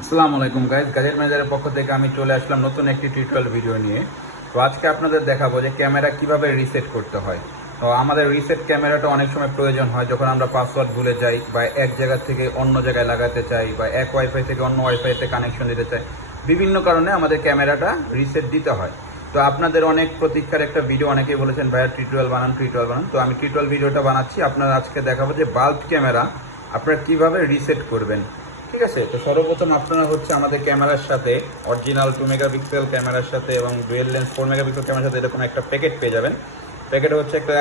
আসসালামু আলাইকুম guys, gadget ম্যানেজারের পক্ষ থেকে আমি চলে আসলাম নতুন একটি টিউটোরিয়াল ভিডিও নিয়ে। তো আজকে আপনাদের দেখাবো যে ক্যামেরা কিভাবে রিসেট করতে হয়। তো আমাদের রিসেট ক্যামেরাটা অনেক সময় প্রয়োজন হয় যখন আমরা পাসওয়ার্ড ভুলে যাই বা এক জায়গা থেকে অন্য জায়গায় লাগাতে চাই বা এক ওয়াইফাই থেকে অন্য ওয়াইফাইতে কানেকশন দিতে চাই। বিভিন্ন কারণে আমাদের ক্যামেরাটা রিসেট দিতে হয়। তো আপনাদের অনেক প্রতীক্ষার একটা ভিডিও, অনেকেই বলেছেন ভাইয়া টিউটোরিয়াল বানান। তো আমি টিউটোরিয়াল ভিডিওটা বানাচ্ছি। আপনারা আজকে দেখাবো যে বাল্ব ক্যামেরা আপনারা কিভাবে রিসেট করবেন। ঠিক আছে, তো সর্বপ্রথম আপনারা হচ্ছে আমাদের ক্যামেরার সাথে অরিজিনাল 2 মেগাপিক্সেল ক্যামেরার সাথে এবং ডুয়েল লেন্স 4 মেগাপিক্সেল ক্যামেরার সাথে এরকম একটা প্যাকেট পেয়ে যাবেন। প্যাকেটে হচ্ছে একটা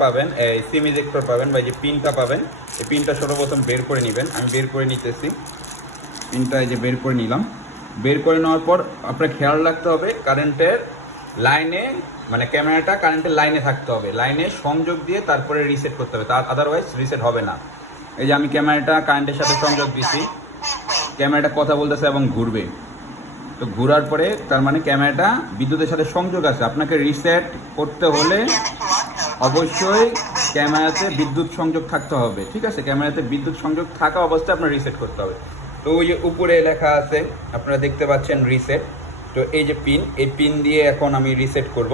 পাবেন, এই সিম ইজেক্টর পাবেন বা যে পিনটা পাবেন। এই পিনটা সর্বপ্রথম বের করে নেবেন। আমি বের করে নিতেছি পিনটা, এই যে বের করে নিলাম। বের করে নেওয়ার পর আপনার খেয়াল রাখতে হবে কারেন্টের লাইনে, মানে ক্যামেরাটা কারেন্টের লাইনে থাকতে হবে। লাইনে সংযোগ দিয়ে তারপরে রিসেট করতে হবে, তার আদারওয়াইজ রিসেট হবে না। এই যে আমি ক্যামেরাটা কারেন্টের সাথে সংযোগ দিছি, ক্যামেরাটা কথা বলতেছে এবং ঘুরবে। তো ঘোরার পরে তার মানে ক্যামেরাটা বিদ্যুতের সাথে সংযোগ আছে। আপনাকে রিসেট করতে হলে অবশ্যই ক্যামেরাতে বিদ্যুৎ সংযোগ থাকতে হবে। ঠিক আছে, ক্যামেরাতে বিদ্যুৎ সংযোগ থাকা অবস্থায় আপনার রিসেট করতে হবে। তো ওই যে উপরে লেখা আছে আপনারা দেখতে পাচ্ছেন রিসেট। তো এই যে পিন, এই পিন দিয়ে এখন আমি রিসেট করব।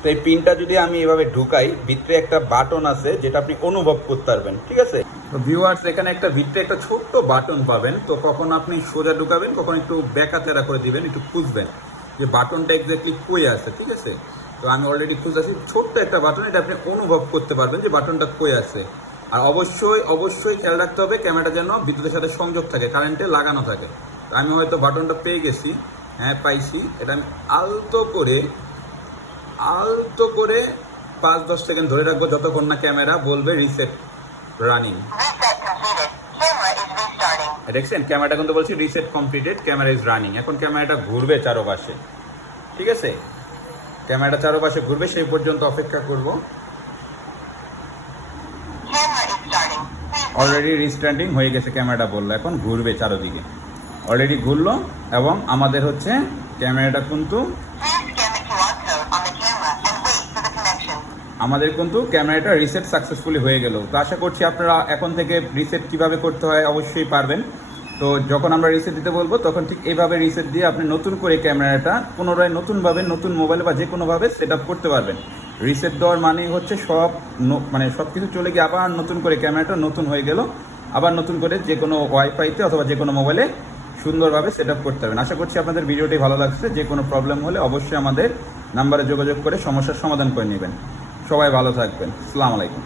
তো এই পিনটা যদি আমি এভাবে ঢুকাই, ভিতরে একটা বাটন আছে যেটা আপনি অনুভব করতে পারবেন। ঠিক আছে, তো ভিউয়ার্স এখানে একটা ভিতরে একটা ছোট্ট বাটন পাবেন। তো কখন আপনি সোজা ঢুকাবেন, কখন একটু বেঁকাতেরা করে দিবেন, একটু খুঁজবেন যে বাটনটা এক্স্যাক্টলি কই আছে। ঠিক আছে, তো আমি অলরেডি খুঁজতেছি ছোট্ট একটা বাটন, এটা আপনি অনুভব করতে পারবেন যে বাটনটা কই আছে। আর অবশ্যই অবশ্যই খেয়াল রাখতে হবে ক্যামেরাটা যেন বিদ্যুতের সাথে সংযোগ থাকে, কারেন্টে লাগানো থাকে। আমি হয়তো বাটনটা পেয়ে গেছি, হ্যাঁ পাইছি। এটা আমি আলতো করে 5-10 সেকেন্ড ধরে রাখবো, যতক্ষণ না ক্যামেরা বলবে রিসেট রানিং। দেখছেন ক্যামেরাটা কিন্তু বলছি reset completed, camera is running. এখন ক্যামেরাটা ঘুরবে চারপাশে। ঠিক আছে, ক্যামেরাটা চারপাশে ঘুরবে, সেই পর্যন্ত অপেক্ষা করব। অলরেডি রিস্টার্টিং হয়ে গেছে, ক্যামেরাটা বললো এখন ঘুরবে চারদিকে। অলরেডি ঘুরলো এবং আমাদের হচ্ছে ক্যামেরাটা কিন্তু ক্যামেরাটা রিসেট সাকসেসফুলি হয়ে গেল। তো আশা করছি আপনারা এখন থেকে রিসেট কিভাবে করতে হয় অবশ্যই পারবেন। তো যখন আমরা রিসেট দিতে বলবো তখন ঠিক এইভাবে রিসেট দিয়ে আপনি নতুন করে ক্যামেরাটা পুনরায় নতুনভাবে নতুন মোবাইলে বা যে কোনোভাবে সেট আপ করতে পারবেন। রিসেট দেওয়ার মানে হচ্ছে সব কিছু চলে গিয়ে আবার নতুন করে ক্যামেরাটা নতুন হয়ে গেল, আবার নতুন করে যে কোনো ওয়াইফাইতে অথবা যে কোনো মোবাইলে সুন্দরভাবে সেট আপ করতে পারবেন। আশা করছি আপনাদের ভিডিওটি ভালো লাগছে। যে কোনো প্রবলেম হলে অবশ্যই আমাদের নাম্বারে যোগাযোগ করে সমস্যার সমাধান করে নেবেন। সবাই ভালো থাকবেন। আসসালামু আলাইকুম।